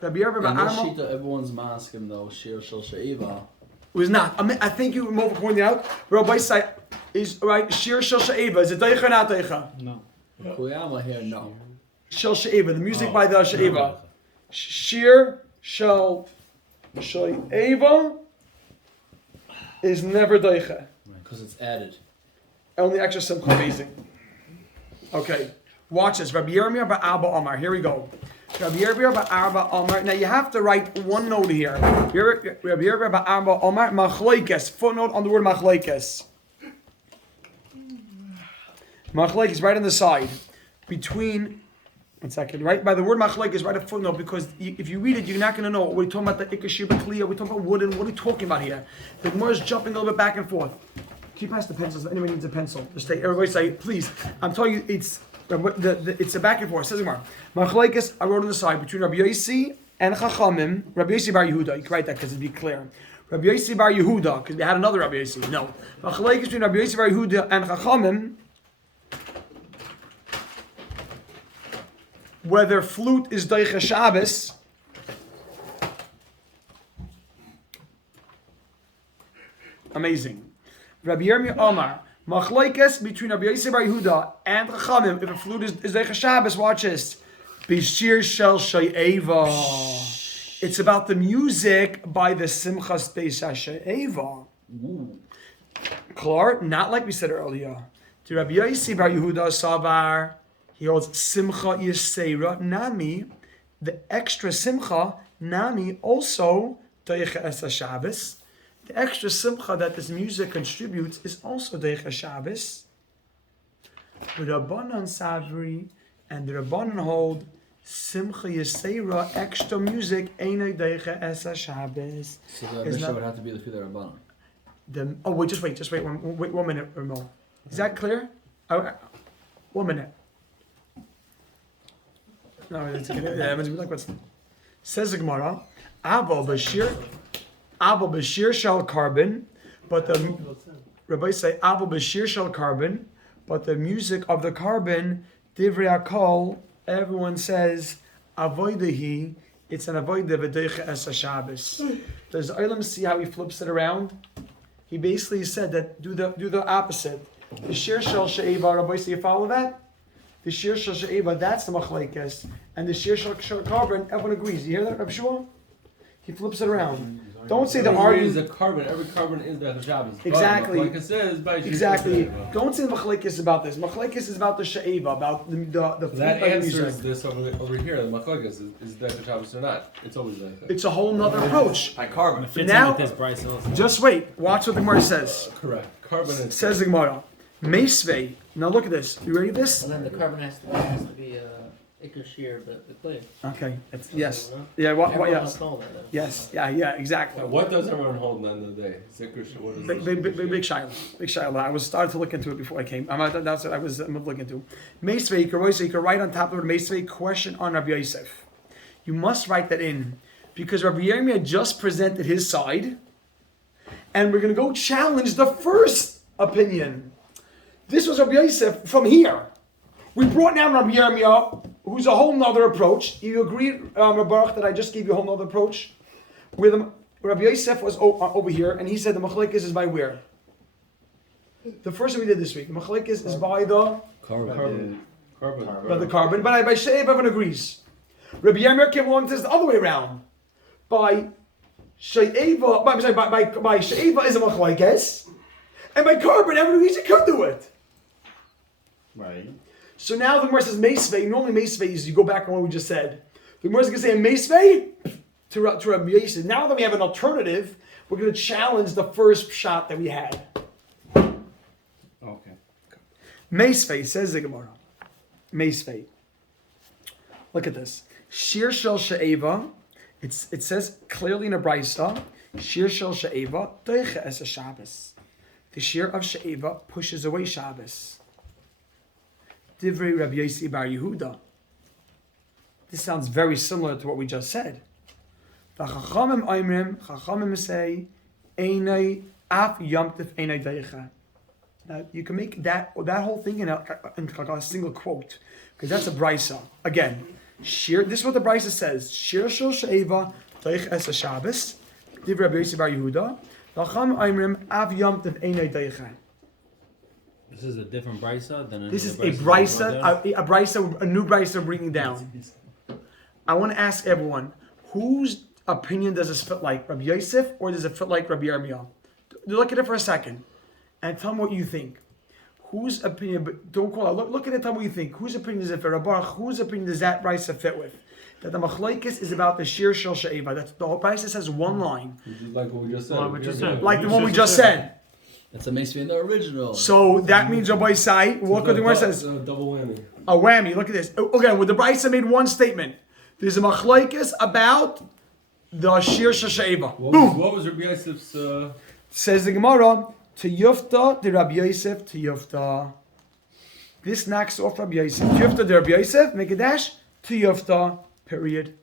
Rabbi Yehuda In this Ba'arma shita, everyone's masking though. Shir shel she'eva. was not. I think you were more pointing out. Rabbi Say is right. Shir shel she'eva. Is it deicha or not deicha? No. Kuyama here, no. Shel she'eva. The music by the she'eva. Shir shel she'eva is never deicha. Because it's added. Only extra simple, amazing. Okay, watch this. Rabbi Yirmiyah Ba'Abba Omar. Here we go. Rabbi Yirmiyah Ba'Abba Omar. Now you have to write one note here. Rabbi Yirmiyah Ba'Abba Omar. Machlokes. Footnote on the word machlokes. Machlokes right on the side. Between, one second, right? By the word machlokes, write a footnote because if you read it, you're not going to know. We're talking about the ikashir b'kliya. We're talking about wooden. What are we talking about here? The Gemara is jumping a little bit back and forth. Keep past the pencils. If anyone needs a pencil, just take. Everybody say, please. I'm telling you, it's a back and forth. Says Gemara. Machlokes, I wrote on the side between Rabbi Yossi and Chachamim. Rabbi Yossi bar Yehuda. You can write that because it'd be clear. Rabbi Yossi bar Yehuda because we had another Rabbi Yossi. No. Machlokes between Rabbi Yossi bar Yehuda and Chachamim. Whether flute is deicha Shabbos. Amazing. Rabbi Yirmiyah Omar, machlokes between Rabbi Yossi bar Yehuda and Chachamim. If a flute is deicha Shabbos, watch this. Bishir shel she'eva. It's about the music by the Simchas Beis HaShe'eva. Klar, not like we said earlier. To Rabbi Yossi bar Yehuda Savar, he holds Simcha Yisera Nami, the extra Simcha Nami also deicha es Shabbos. The extra simcha that this music contributes is also deicha Shabbos. The Rabbanan Savri and the Rabbanan hold simcha yisera extra music ain't deicha es Shabbos. So the Mishnah would have to be the Fidei Rabbanan. Just wait 1 minute or more. Is that clear? 1 minute. No, it's okay. Yeah, like what's says the Gemara, Abba Bashir shall carbon, but the Rabbi say Abba Bashir shall carbon, but the music of the carbon, Divrei Akol, everyone says Avoidahi, it's an avoida v'deicha es Shabbos. Does Olam see how he flips it around? He basically said that do the opposite. The Shir shel she'eva, Rabbi say you follow that? The Shir shel she'eva, that's the machlekes, and the Shir shel carbon, everyone agrees. You hear that, Rabbi Shua? He flips it around. Don't say the argument. Is a carbon. Every carbon is the Shabbos. Exactly. Like it says by exactly. Don't say the machlekes is about this. Machlekes is about the she'eva, about the that answers music. this over here. The machlekes is that Shabbos or not? It's always like that. It's a whole nother approach. By carbon. Now, just wait. Watch what the Gemara says. Correct. Carbon is. Says the Gemara. Meisvei. Now look at this. You ready for this? And then the carbon has to be ikashir, the clay. Okay. Yes. Yeah. What? Everyone Yes. must know that, though. Yes. Yeah. Exactly. What does everyone hold at the end of the day? Zikr. What is Big shiloh. Big shiloh. I was starting to look into it before I came. That's what I was looking into. Meisvei. You can write on top of the Meisvei question on Rabbi Yosef. You must write that in because Rabbi Yirmiyah just presented his side, and we're going to go challenge the first opinion. This was Rabbi Yosef from here. We brought down Rabbi Yirmiyah, who's a whole nother approach. You agree, Rabbi Baruch, that I just gave you a whole nother approach? Where Rabbi Yosef was over here, and he said the machlekes is by where? The first thing we did this week. The machlekes is by the carbon? By the carbon. But by She'ev, everyone agrees. Rabbi Yirmiyah came along and says the other way around. By She'eva, by She'eva is a machlekes, and by carbon, everyone agrees you could do it. Right. So now the Gemara says Meisvei. Normally Meisvei is you go back on what we just said. The Gemara is going to say Meisvei to Rabbi Yosef. Now that we have an alternative, we're going to challenge the first shot that we had. Okay. Meisvei says the Gemara. Meisvei. Look at this. Shir shel she'eva. It says clearly in a brisa. Shir shel she'eva deicha es Shabbos. The shir of she'eva pushes away Shabbos. Divrei Rabbi Yossi bar Yehuda. This sounds very similar to what we just said. The Chachamim say, Einay af yomtiv einay deicha. Now you can make that whole thing in a single quote, because that's a brisa. Again, Shir. This is what the Brisa says. Shir shel she'eva teich es Shabbos. Div Rabbi Yossi bar Yehuda. Lacham Aimrim av yom tev einay teicha. This is a different brisa than This is the a brisa, a brisa, a new brisa we're bringing down. I want to ask everyone, whose opinion does this fit like? Rabbi Yosef or does it fit like Rabbi Yirmiyah? Look at it for a second and tell me what you think. Whose opinion, but don't call it, look at it, tell me what you think. Whose opinion does it fit? Rabbi, whose opinion does that brisa fit with? That the machlokes is about the shir shel she'eva. That's the whole brisa says one line. Like what we just said. Well, we just said. Like the one we just said. That's a makes me in the original. So that means Rabbi Sai, what the Gemara says? Double whammy. A whammy. Look at this. Okay, well the Brisa made one statement. There's a machlokes about the shir shel she'eva. Boom. What was Rabbi Yosef's? Says the Gemara to Yufta the Rabbi Yosef to Yufta. This knocks off Rabbi Yosef. Yufta the Rabbi Yosef. Make a dash to Yufta. Period.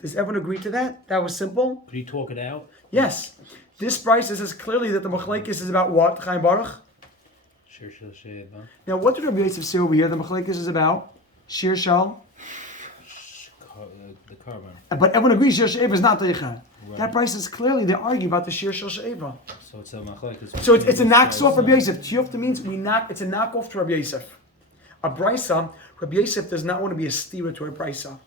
Does everyone agree to that? That was simple. Could you talk it out? Yes. This Brisa says clearly that the machlokes is about what? Chaim Baruch. Shir shel she'eva. Now, what did Rabbi Yosef say over here? The machlokes is about shir shel. The carbon. But everyone agrees shir she'eva is not teicha. Right. That Brisa is clearly they argue about the shir shel she'eva. So it's a machlokes. So it's a knocks off Rabbi Yosef. Tiyufta means it's a knock off to Rabbi Yosef. A Brisa, Rabbi Yosef does not want to be a stira to a Brisa.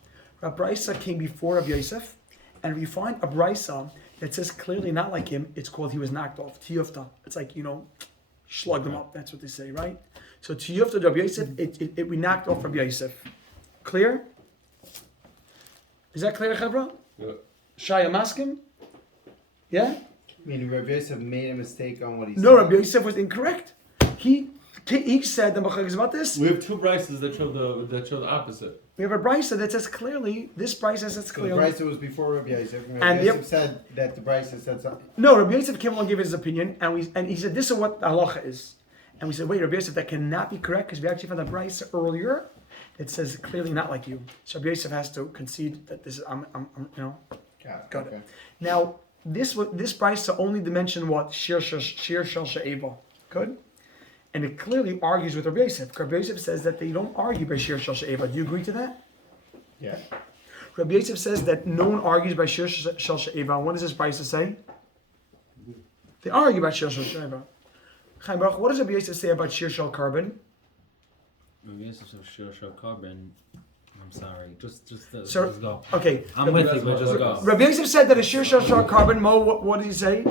A Brisa came before Rabbi Yosef, and if you find a Brisa that says clearly not like him, it's called he was knocked off. Tiyufta. It's like, slugged him up. That's what they say, right? So Tiyufta to Rabbi Yosef, we knocked off Rabbi Yosef. Clear? Is that clear, Chevra? Yeah. Shaya Maskim? Yeah? Meaning Rabbi Yosef made a mistake on what he said. No, Rabbi Yosef was incorrect. He said the machlokes about this. We have two brises that show the opposite. We have a brisa that says clearly. This brisa says So the clearly. Brisa was before Rabbi Yosef. And And Rabbi yep. Yosef said that the Brisa said something. No, Rabbi Yosef came along and gave his opinion, and he said this is what the halacha is, and we said wait, Rabbi Yosef, that cannot be correct because we actually found a brisa earlier that says clearly not like you. So Rabbi Yosef has to concede that this is Got it. Now this brisa only dimension what shir shel she'eva. Good. And it clearly argues with Rabbi Yosef. Rabbi Yosef says that they don't argue by shir shel she'eva. Do you agree to that? Yeah. Rabbi Yosef says that no one argues by shir shel she'eva. What does this brisa say? They argue about shir shel she'eva. Chaim Baruch, what does Rabbi Yosef say about shir shel carbon? Rabbi Yosef says shir shel carbon. I'm sorry. Just go. Okay. I'm with you, but just go. Rabbi Yosef said that a shir shel carbon. Mo, what did he say?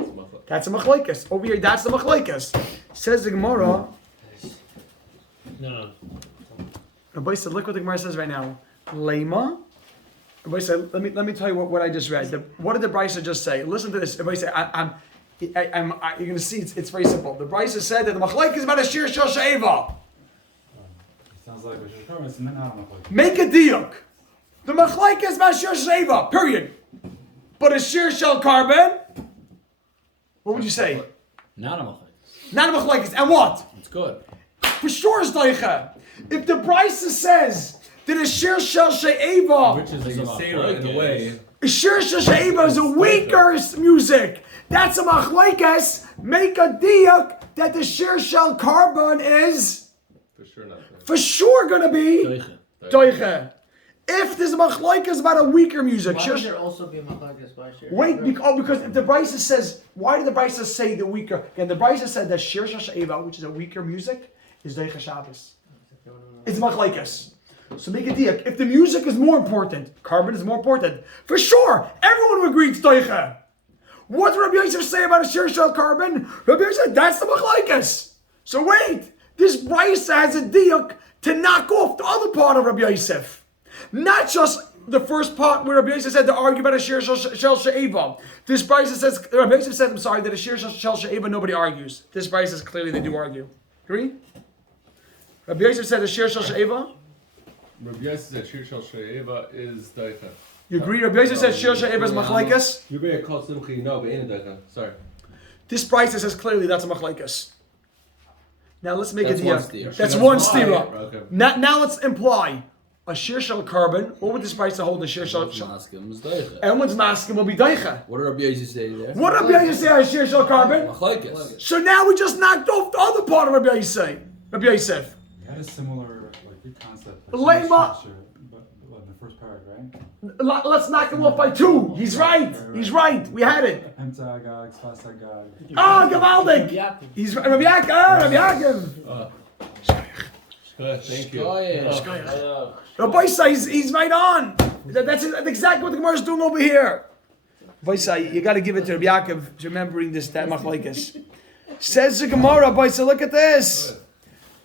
That's a machlokes. Over here, that's the machlokes. Says the Gemara. No. Rabbi said, look what the Gemara says right now. Lema. Rabbi said, let me tell you what I just read. What did the Brisa just say? Listen to this. Rabbi said, you're going to see it's very simple. The Brisa said that the machlokes is about a shir shel she'eva. Sounds like we should come and not machlokes. Make a diuk. The machlokes is about shir shel she'eva. Period. But a shir shel carbon. What would you say? Not a machlokes. Not a machlokes. And what? It's good. For sure is daicha. If the Brisa says that a shir shel she'eva, Which is a Sarah in a way. a shir shel she'eva is a weaker music. That's a machlokes. Make a diuk that the shir shel carbon is For sure not. for sure gonna be Doiche. daicha. If there's a machlokes about a weaker music, Why shir would there also be a machlokes by shir? wait, because if the Brisa says, why did the Brisa say the weaker? Again, the Brisa said that shir shel she'eva, which is a weaker music, is daicha Shabbos. It's machlokes. So make a diak. If the music is more important, carbon is more important. For sure, everyone would agree it's daicha. What did Rabbi Yosef say about a shir shel carbon? Rabbi Yosef said that's the machlokes. So wait, this Brisa has a diak to knock off the other part of Rabbi Yosef. Not just the first part where Rabbi Yosef said to argue about a shir shel she'eva. This Brisa says, Rabbi Yosef said, that a shir shel she'eva nobody argues. This Brisa says clearly they do argue. Agree? Rabbi Yosef said a shir shel she'eva. Rabbi Yosef said shir shel she'eva is daicha. You agree? Rabbi Yosef said shir shel she'eva is machlokes. You better call simchi no, but ain't a daicha. Sorry. This Brisa says clearly that's a machlokes. Now let's make That's a one diak. stira. That's one stira. Okay. Now let's imply a shir shel carbon. What would this Brisa hold? A shir shel. Maskim is doiche. Everyone's masking will be daicha. What did Rabbi Yosef say there? What did Rabbi Yosef say on shir shel carbon? Machlokes. So now we just knocked off the other part of Rabbi Yosef. Rabbi Yosef. We had a similar good concept. Lema. Structure, but what, the first part, right? Let's knock him off by 2. He's right. He's right. We had it. Emta Agag, Sfas Agag. Ah, Gavaldik. Yaakov. He's Rabbi Yaakov. Rabbi Yaakov. Good, thank you. Rabbi says he's right on. That's exactly what the Gemara is doing over here. Rabbi, you got to give it to Rabbi Yaakov, remembering that machlekes. Says the Gemara, Rabbi, look at this.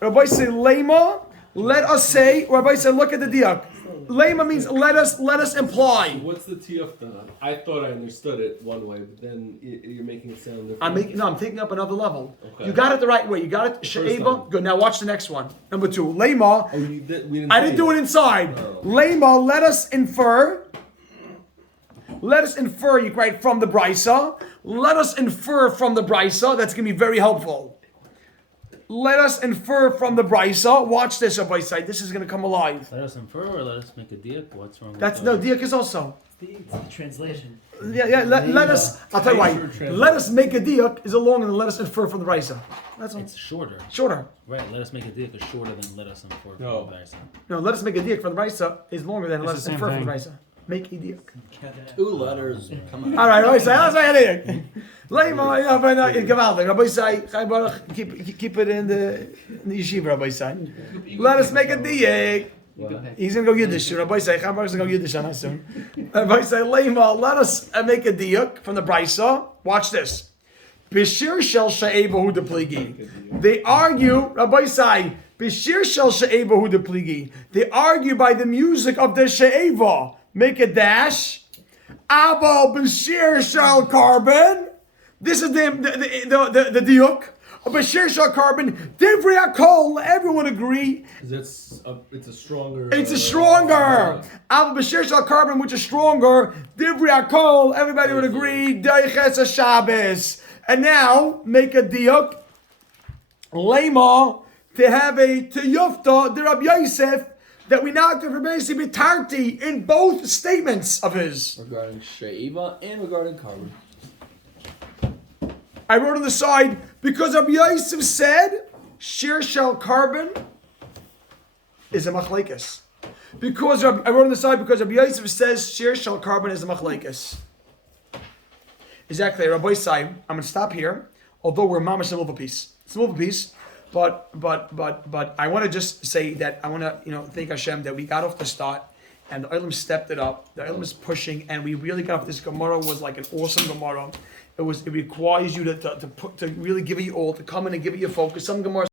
Rabbi say, Lema, let us say, or Rabbi say, look at the diak. Lema means let us imply. What's the tiyuf then? I thought I understood it one way, but then you're making it sound different. I'm taking up another level. Okay. You got it the right way. You got it. She'eva. time. Good. Now watch the next one. Number 2. Lema. Oh, we didn't. I didn't do it inside. Oh. Lema, let us infer. Let us infer, you write from the brisa. Let us infer from the brisa. That's going to be very helpful. Let us infer from the brisa. Watch this, Rabbi side. This is going to come alive. Let us infer or let us make a diak? What's wrong with That's that? no diak is also. It's the translation. Yeah. Let us. I'll tell you why. Let us make a diak is a longer than let us infer from the brisa. That's all. It's shorter. Shorter. Right, let us make a diak is shorter than let us infer from No. the Brisa. No, let us make a diak from the brisa is longer than let It's us the same infer from the thing. brisa. Make a diak. 2 letters. Come on. All right, Rabbi say, let's make a diak. Lema, yeah, but geweldig. Rabbi say, Chai Baruch, keep it in the yeshiva. Rabbi say, let us make a diak. He's gonna go Yiddish. Rabbi say, Chai Baruch's gonna go Yiddish on us soon. Rabbi say, Lema, let us make a diak from the brisa. Watch this. Bishir shel she'ebahu de pligi. They argue, Rabbi say, Bishir shel she'ebahu de pligi. They argue by the music of the she'eva. Make a dash. Abel Bashir Shal Carbon. This is the diuk. Bashir Shal Carbon. Divrei Akol. Everyone agree. It's a stronger. It's a stronger. Abel Bashir Shal Carbon, which is stronger. Divrei Akol. Everybody would agree. Deiches a Shabbos. And now make a diuk. Lema to have a tiyufta the Rabbi Yosef. That we now can basically be tarti in both statements of his. Regarding She'iva and regarding Carbon. I wrote on the side because Rabbi Yosef said Shir Shel Carbon is a machlekes. Because I wrote on the side because Rabbi Yosef says Shir Shel Carbon is a machlekes. Exactly, Rabbi Sai. I'm going to stop here. Although we're mamash in a little piece. It's a little piece. But I want to just say that I want to thank Hashem that we got off the start and the Olam stepped it up. The Olam is pushing and we really got off. This Gemara was like an awesome Gemara. It requires you to really give it your all, to come in and give it your focus. Some Gemara